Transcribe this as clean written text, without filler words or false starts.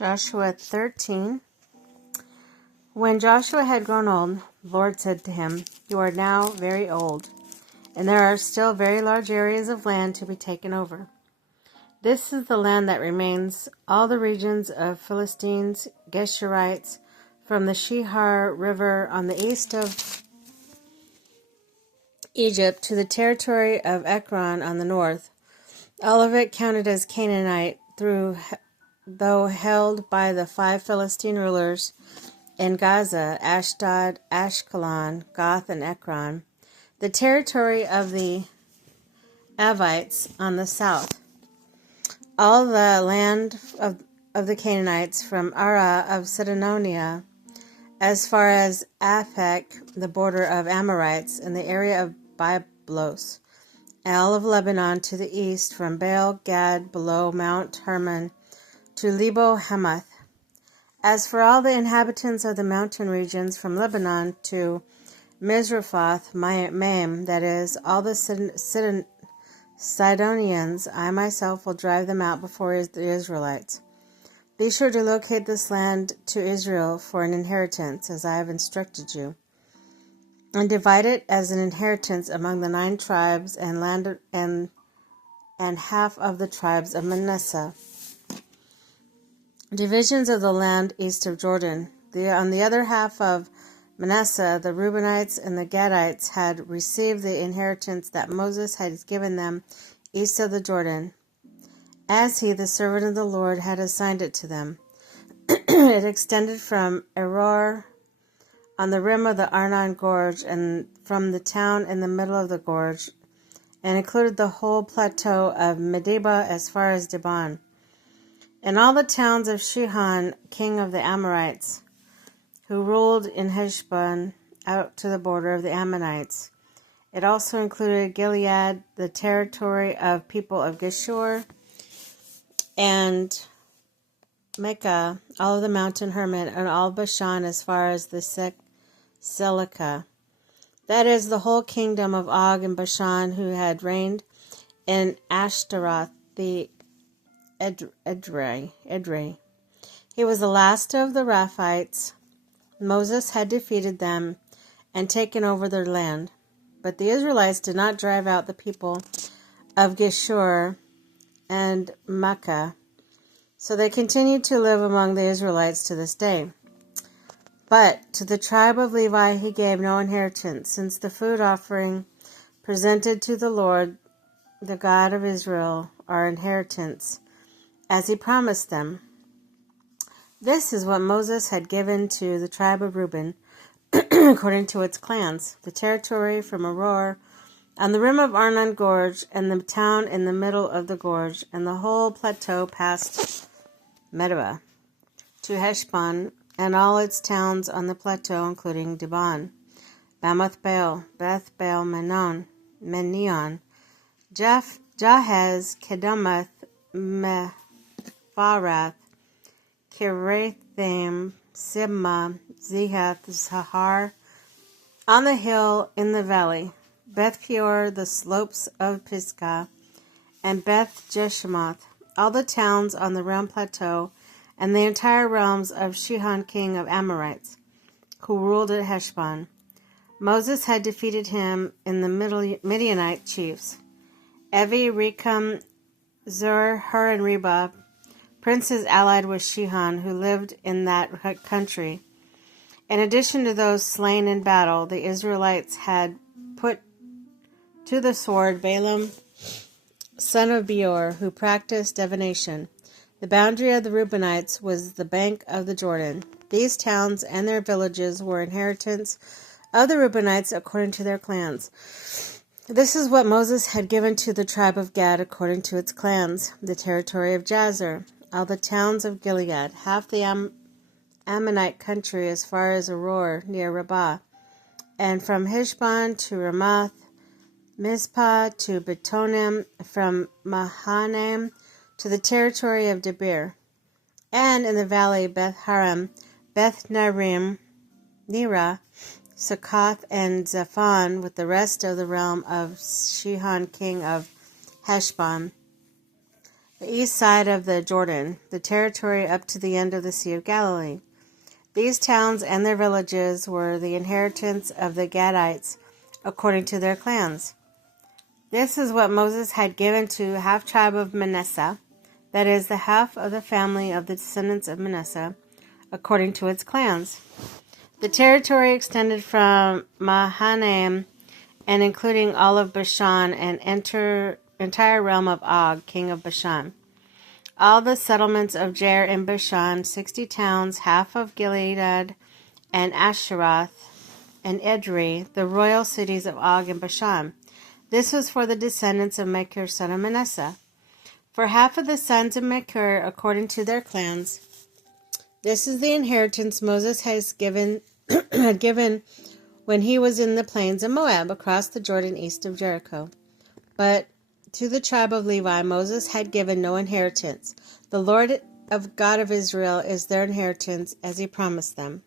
Joshua 13. When Joshua had grown old, the Lord said to him, "You are now very old, and there are still very large areas of land to be taken over. This is the land that remains, all the regions of Philistines, Geshurites, from the Shihar River on the east of Egypt to the territory of Ekron on the north, all of it counted as Canaanite, though held by the 5 Philistine rulers in Gaza, Ashdod, Ashkelon, Gath, and Ekron, the territory of the Avites on the south, all the land of the Canaanites from Ara of Sidonia as far as Aphek, the border of Amorites, in the area of Byblos, and all of Lebanon to the east from Baal Gad below Mount Hermon to Lebo Hamath. As for all the inhabitants of the mountain regions from Lebanon to Mizraphoth Maim, that is, all the Sidonians, I myself will drive them out before the Israelites. Be sure to locate this land to Israel for an inheritance, as I have instructed you, and divide it as an inheritance among the 9 tribes and half of the tribes of Manasseh. Divisions of the land east of Jordan. On the other half of Manasseh, the Reubenites and the Gadites had received the inheritance that Moses had given them east of the Jordan, as he, the servant of the Lord, had assigned it to them. It extended from Aroer on the rim of the Arnon Gorge and from the town in the middle of the gorge, and included the whole plateau of Medeba as far as Dibon, and all the towns of Sihon, king of the Amorites, who ruled in Heshbon out to the border of the Ammonites. It also included Gilead, the territory of people of Geshur, and Mecca, all of the mountain Hermon, and all Bashan as far as the Selica. That is the whole kingdom of Og and Bashan, who had reigned in Ashtaroth the Edrei. He was the last of the Raphites. Moses had defeated them and taken over their land. But the Israelites did not drive out the people of Geshur and Makkah, so they continued to live among the Israelites to this day. But to the tribe of Levi he gave no inheritance, since the food offering presented to the Lord, the God of Israel, our inheritance, as he promised them. This is what Moses had given to the tribe of Reuben, according to its clans, the territory from Aroer on the rim of Arnon Gorge, and the town in the middle of the gorge, and the whole plateau past Medeba, to Heshbon, and all its towns on the plateau, including Dibon, Bamoth Baal, Beth Baal Menon, Jahaz, Kedemoth, Mepharath, Kirathim, Sibmah, Zehath, Zahar, on the hill in the valley, Beth Peor, the slopes of Pisgah, and Beth Jeshimoth, all the towns on the realm plateau, and the entire realms of Sihon king of Amorites, who ruled at Heshbon. Moses had defeated him in the Midianite chiefs, Evi, Rekam, Zur, Hur, and Reba, princes allied with Sihon, who lived in that country. In addition to those slain in battle, the Israelites had put to the sword Balaam, son of Beor, who practiced divination. The boundary of the Reubenites was the bank of the Jordan. These towns and their villages were inheritance of the Reubenites according to their clans. This is what Moses had given to the tribe of Gad according to its clans, the territory of Jazer, all the towns of Gilead, half the Ammonite country as far as Aroer near Rabbah, and from Heshbon to Ramoth, Mizpah to Betonim, from Mahanaim to the territory of Debir, and in the valley Beth Haram, Beth Narim, Nirah, Succoth, and Zephon, with the rest of the realm of Sihon king of Heshbon. the east side of the Jordan, the territory up to the end of the Sea of Galilee. These towns and their villages were the inheritance of the Gadites according to their clans. This is what Moses had given to half tribe of Manasseh, that is, the half of the family of the descendants of Manasseh, according to its clans. The territory extended from Mahanaim and including all of Bashan and entire realm of Og, king of Bashan. All the settlements of Jair and Bashan, 60 towns, half of Gilead and Asheroth and Edrei, the royal cities of Og and Bashan. This was for the descendants of Machir, son of Manasseh. For half of the sons of Machir, according to their clans, this is the inheritance Moses has given when he was in the plains of Moab, across the Jordan east of Jericho. But to the tribe of Levi, Moses had given no inheritance. The Lord of God of Israel is their inheritance, as he promised them.